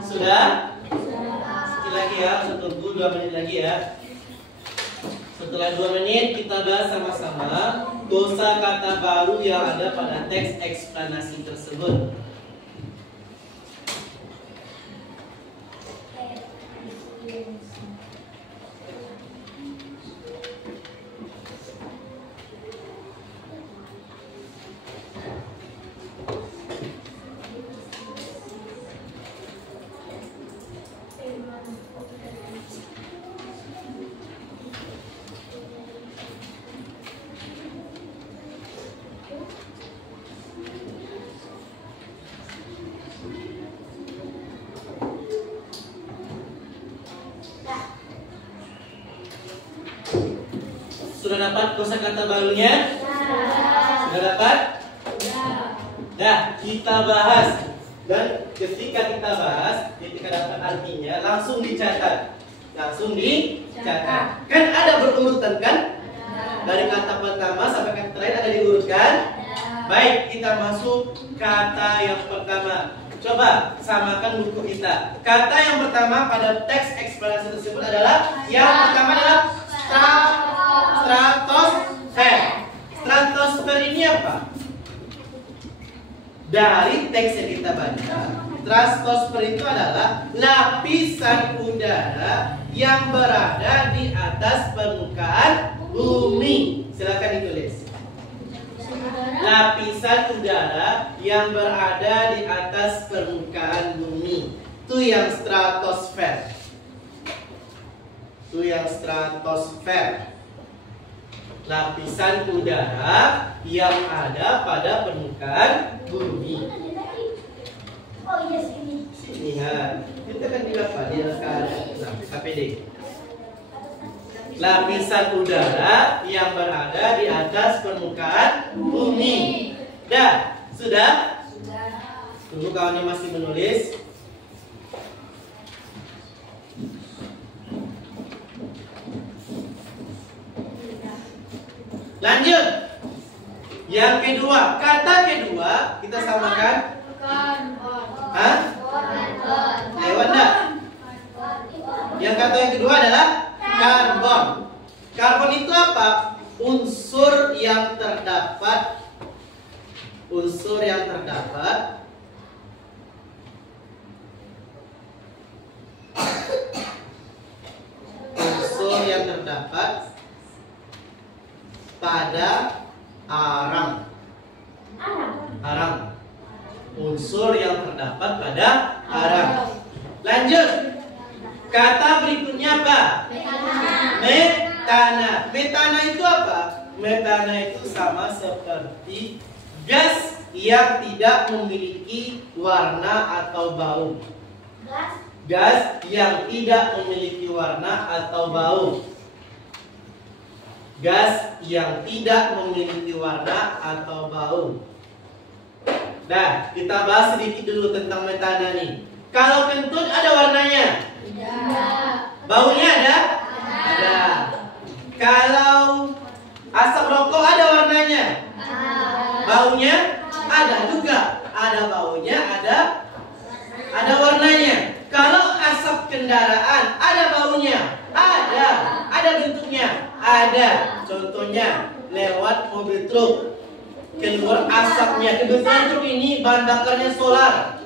Sudah? Sekali lagi ya, saya tunggu 2 menit lagi ya. Setelah 2 menit kita bahas sama-sama kosakata baru yang ada pada teks eksplanasi tersebut. Sudah dapat kosakata barunya? Sudah dapat? Nah, kita bahas. Dan ketika kita bahas, ketika dapat artinya, langsung dicatat. Langsung dicatat. Kan ada berurutan kan? Dari kata pertama sampai kata terakhir ada diurutkan. Baik, kita masuk kata yang pertama. Coba samakan buku kita. Kata yang pertama pada teks eksplanasi tersebut adalah yang pertama adalah stratosfer. Stratosfer ini apa? Dari teks yang kita baca, stratosfer itu adalah lapisan udara yang berada di atas permukaan bumi. Silakan ditulis. Lapisan udara yang berada di atas permukaan bumi. Itu yang stratosfer. Itu yang stratosfer. Lapisan udara yang ada pada permukaan bumi. Oh iya sini. Sini kan. Kita kan di apa? Di KPD. Lapisan udara yang berada di atas permukaan bumi. Dah, sudah? Tunggu kawannya masih menulis. Lanjut. Yang kedua, kata kedua kita samakan. Hah? Lewat enggak? Yang kata yang kedua adalah karbon. Karbon itu apa? Unsur yang terdapat. Unsur yang terdapat pada arang. Arang. Unsur yang terdapat pada arang. Lanjut. Kata berikutnya apa? Metana. Metana itu apa? Metana itu sama seperti gas yang tidak memiliki warna atau bau. Gas yang tidak memiliki warna atau bau. Gas yang tidak memiliki warna atau bau. Nah, kita bahas sedikit dulu tentang metana nih. Kalau kentut ada warnanya? Tidak. Baunya ada? Ada. Kalau asap rokok ada warnanya? Baunya? Ada juga. Ada baunya, ada warnanya. Kalau asap kendaraan ada baunya? Ada ada bentuknya, ada. Contohnya lewat mobil truk, keluar asapnya. Kebetulan truk ini bahan bakarnya solar.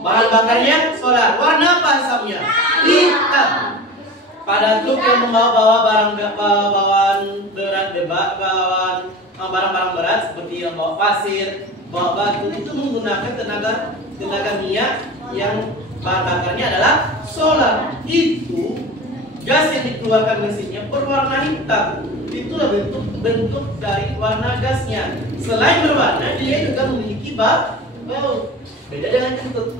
Bahan bakarnya solar. Warna apa asapnya? Hitam. Pada truk yang membawa bawaan berat, barang-barang berat seperti yang bawa pasir, bawa batu, itu menggunakan tenaga minyak yang bahan bakarnya adalah solar. Itu gas yang dikeluarkan mesinnya berwarna hitam. Itulah bentuk dari warna gasnya. Selain berwarna, dia juga memiliki bau. Beda dengan kentut.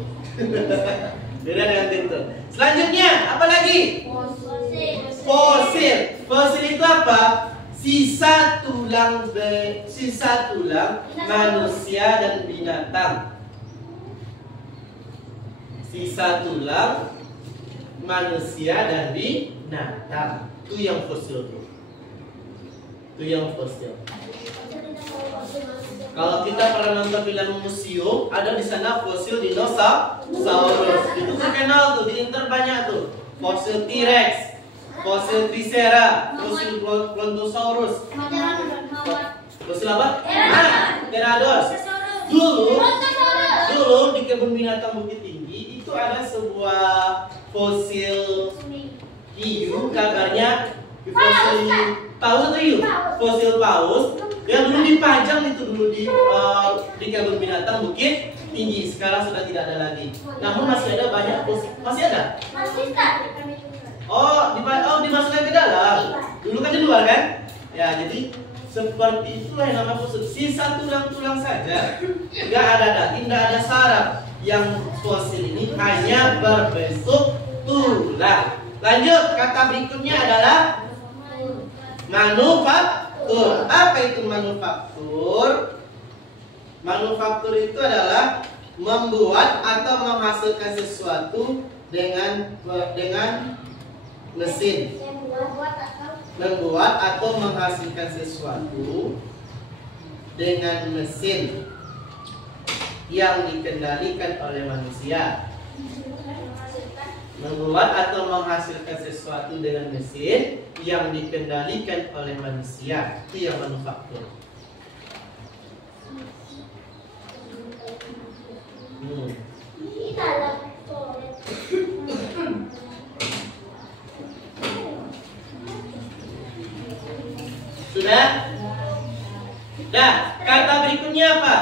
Beda dengan kentut. Selanjutnya, apa lagi? Fosil. Fosil itu apa? Sisa tulang manusia dan binatang. Sisa tulang manusia dan binatang. Itu yang fosil. Itu yang fosil. Kalau kita pernah nonton film museum, ada di sana fosil dinosaurus. Itu terkenal tuh, di internet banyak tuh. Fosil T-Rex, fosil Tricera, fosil Brontosaurus. Fosil apa? Pteranodon. Dulu di kebun binatang Bukit Tinggi itu ada sebuah fosil hiu, kabarnya fosil paus atau hiu? Fosil paus yang dulu dipajang itu di kebun binatang Bukit Tinggi. Sekarang sudah tidak ada lagi. Namun masih ada banyak fosil. Masih ada? Dimasukkan ke dalam. Dulu kan di luar kan? Ya, jadi seperti itulah yang namanya fosil. Sisa tulang-tulang saja. Tidak ada daging, tidak ada saraf. Yang fosil ini hanya berbentuk tulang. Lanjut, kata berikutnya adalah manufaktur. Apa itu manufaktur? Manufaktur itu adalah membuat atau menghasilkan sesuatu dengan mesin. Membuat atau menghasilkan sesuatu dengan mesin yang dikendalikan oleh manusia. Membuat atau menghasilkan sesuatu dengan mesin yang dikendalikan oleh manusia. Itu yang manufaktur. Sudah? Nah, kata berikutnya apa?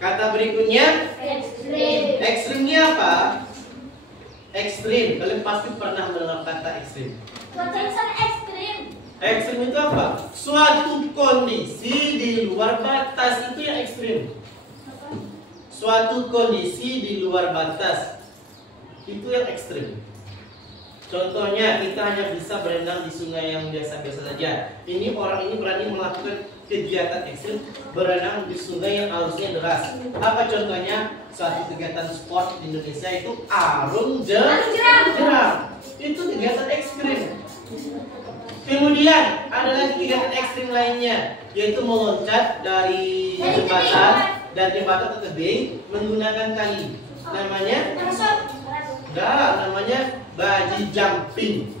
Kata berikutnya ekstrim. Ekstrimnya apa? Ekstrim. Kalian pasti pernah mendengar kata ekstrim. Ekstrim itu apa? Suatu kondisi di luar batas, itu yang ekstrim. Suatu kondisi di luar batas, itu yang ekstrim. Contohnya, kita hanya bisa berenang di sungai yang biasa-biasa saja. Orang ini berani melakukan kegiatan ekstrim, berenang di sungai yang arusnya deras. Apa contohnya? Suatu kegiatan sport di Indonesia itu arung jeram. Itu kegiatan ekstrim. Kemudian ada lagi kegiatan ekstrim lainnya, yaitu meloncat dari jembatan ke tebing menggunakan tali. Namanya bungee jumping.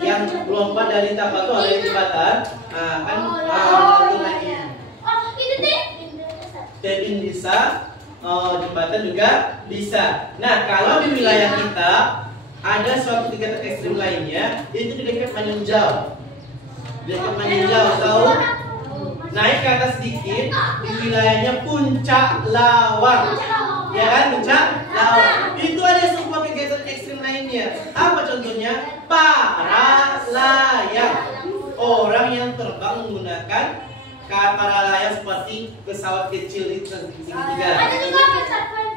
Yang melompat dari jembatan, tebing bisa, jembatan juga bisa. Nah, kalau di wilayah kita ada suatu kegiatan ekstrim lainnya, itu di dekat Manunjau. Tahu? Naik ke atas sedikit, di wilayahnya Puncak Lawang. Ya kan, Puncak Lawang. Itu ada sebuah kegiatan ekstrim lainnya. Apa contohnya? Paralayang. Orang yang terbang menggunakan paralayang seperti pesawat kecil itu segitiga.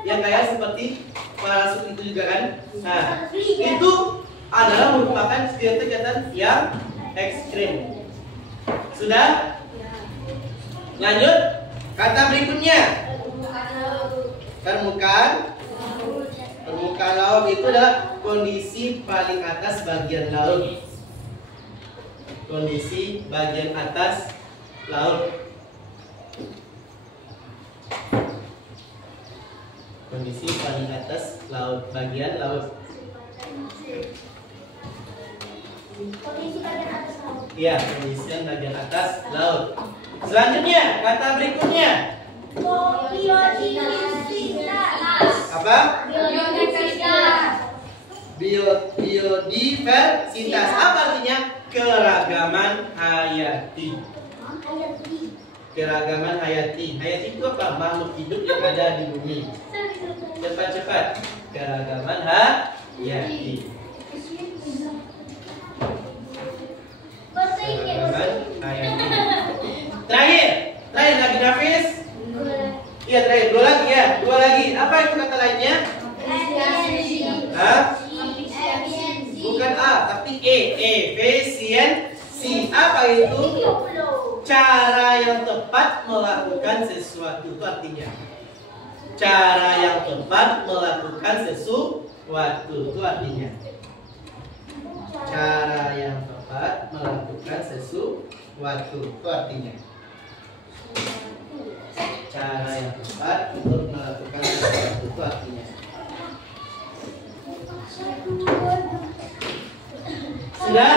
Yang kayak seperti parasut itu juga kan. Nah, itu adalah merupakan kegiatan yang ekstrim. Sudah? Lanjut. Kata berikutnya. Permukaan laut itu adalah kondisi paling atas bagian laut. Kondisi bagian atas laut. Kondisi paling atas laut, bagian laut. Kondisi bagian atas laut. Iya, pengisian bagian atas laut. Selanjutnya, kata berikutnya. Biodiversitas. Apa? Biodiversitas. Biodiversitas. Apa artinya? Keragaman hayati. Keragaman hayati. Hayati itu apa? Makhluk hidup yang ada di bumi. Cepat-cepat. Keragaman hayati. Keragaman hayati. Terakhir lagi Nafis. Iya terakhir, dua lagi. Apa itu kata lainnya? Hah? Bukan A, tapi E. Efisiensi. Apa itu? Cara yang tepat melakukan sesuatu, itu artinya. Cara yang tepat melakukan sesuatu, itu artinya. Cara yang tepat melakukan sesuatu, itu artinya. Cara yang tepat untuk melakukan sesuatu, itu artinya. Sudah?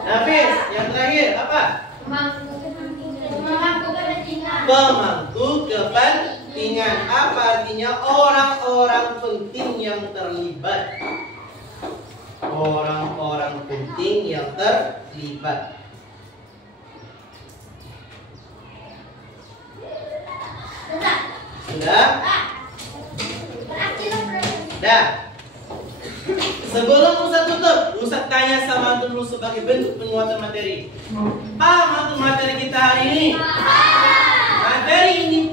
Nafis, yang terakhir apa? Pemangku kepentingan. Apa artinya? Orang-orang penting yang terlibat. Orang-orang penting yang terlibat. Sudah? Dah. Sebelum Ustaz tutup, Ustaz tanya sama antum dulu sebagai bentuk penguatan materi. Paham antum materi kita hari ini?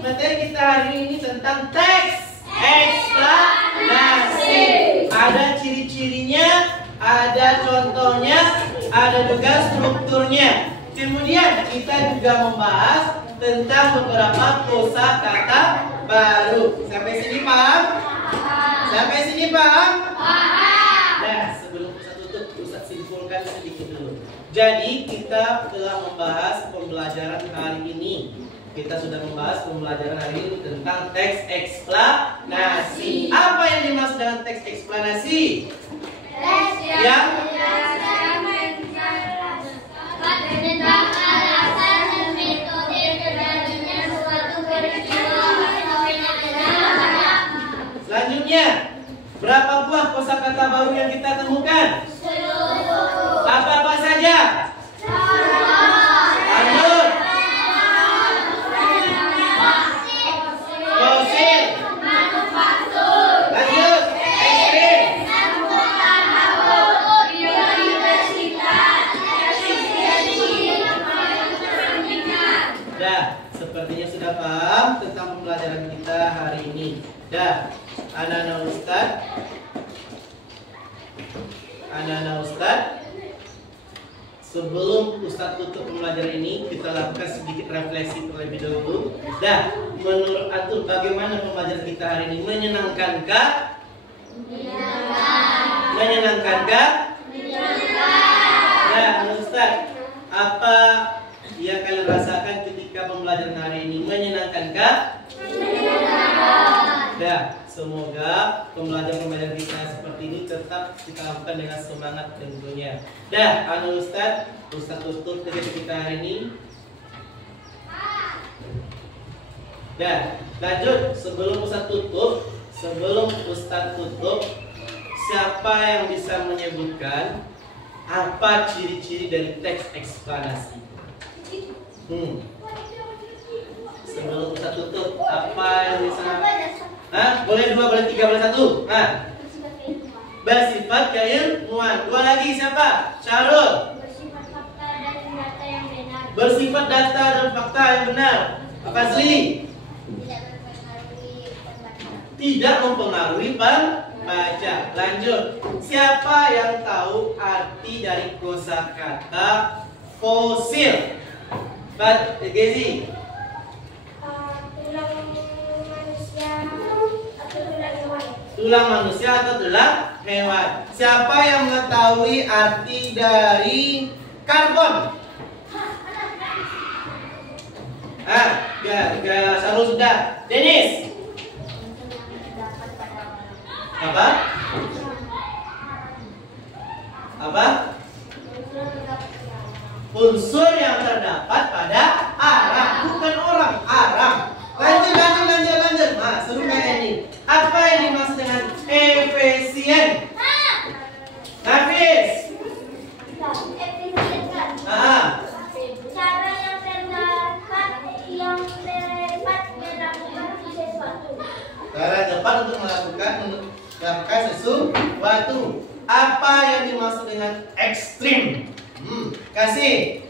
Materi kita hari ini tentang teks eksplanasi. Ada ciri-cirinya, ada contohnya, ada juga strukturnya. Kemudian kita juga membahas tentang beberapa kosakata baru. Sampai sini paham? Sampai sini paham? Nah, sebelum Ustaz tutup, Ustaz simpulkan sedikit dulu. Jadi kita telah membahas pembelajaran hari ini. Kita sudah membahas pembelajaran hari ini tentang teks eksplanasi. Apa yang dimaksud dengan teks eksplanasi? Yang tentang alasan dan metode terjadinya suatu peristiwa atau fenomena. Selanjutnya, berapa buah kosakata baru yang kita temukan? Apa-apa saja? Lanjut. Fosil. Lanjut. Ekstrim. Dah, sepertinya sudah paham tentang pembelajaran kita hari ini. Dah, anak-anak Ustaz, sebelum Ustaz tutup pembelajaran ini, kita lakukan sedikit refleksi terlebih dahulu. Dah, menurut antum bagaimana pembelajaran kita hari ini? Menyenangkankah? Menyenangkankah? Nah, Ustaz, apa yang kalian rasakan ketika pembelajaran hari ini? Menyenangkankah? Dah, semoga pembelajaran kita seperti ini tetap kita lakukan dengan semangat tentunya. Dah, Ustaz tutup kegiatan kita hari ini. Dah, lanjut. Sebelum Ustaz tutup, siapa yang bisa menyebutkan apa ciri-ciri dari teks eksplanasi? Sebelum Ustaz tutup, apa yang bisa? Boleh 2, boleh 3, boleh 1. Bersifat keilmuan. 2 lagi siapa? Syarul. Bersifat fakta dan data yang benar. Bersifat data dan fakta yang benar. Fazli. Tidak mempengaruhi pembaca. Lanjut. Siapa yang tahu arti dari kosakata fosil? Gezi. Tulang manusia atau tulang hewan. Siapa yang mengetahui arti dari karbon? Sarul sudah. Denis. Apa? Unsur yang terdapat pada arang, bukan orang, arang. Lanjut. Nah, suruh kayak ini. Apa yang dimaksud dengan efisien? Nafis. Efisien kan? Cara yang tepat melakukan sesuatu. Cara cepat untuk melakukan sesuatu. Apa yang dimaksud dengan ekstrim? Kasih.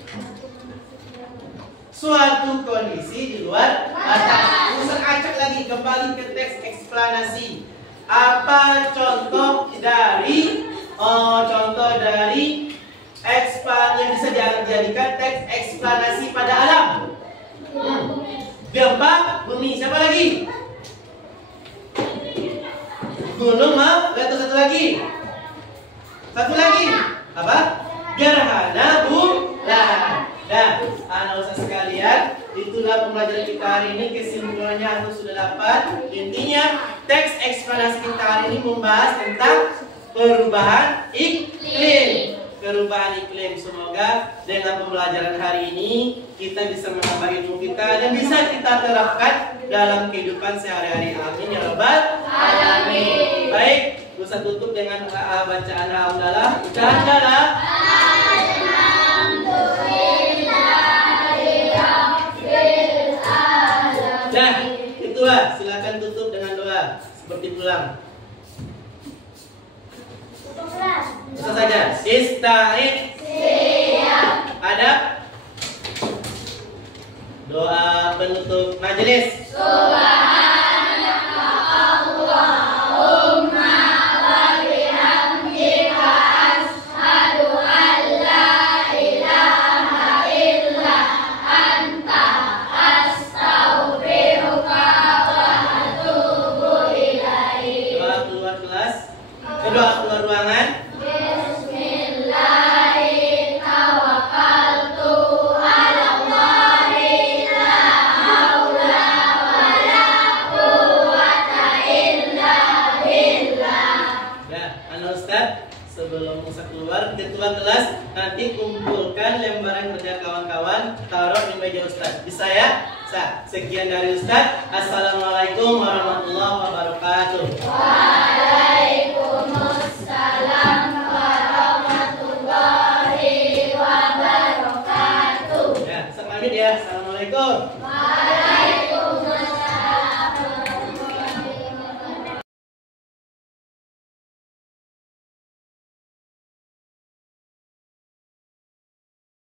Suatu kondisi di luar batas. Usah acak lagi, kembali ke teks eksplanasi. Apa contoh dari yang bisa dijadikan teks eksplanasi pada alam? Gempa bumi. Siapa lagi? Gunung meletus. Satu lagi. Apa? Gerhana bulan. Nah, anak-anak sekalian, itulah pembelajaran kita hari ini. Kesimpulannya aku sudah dapat. Intinya, teks eksplanasi kita hari ini membahas tentang perubahan iklim. Semoga dengan pembelajaran hari ini kita bisa menambah ilmu kita dan bisa kita terapkan dalam kehidupan sehari-hari. Amin ya rabbal alamin. Baik, bisa tutup dengan bacaan alhamdulillah. Alhamdulillah. Nah, itulah. Silakan tutup dengan doa seperti pulang. Bisa saja. Ista'in. Siap. Ada doa penutup majelis. Doa keluar ruangan. Sebelum bisa keluar, ketua kelas nanti kumpulkan lembaran kerja kawan-kawan, taruh di meja Ustaz. Bisa ya? Sekian dari Ustaz. Assalamualaikum warahmatullahi wabarakatuh. Waalaikumsalam.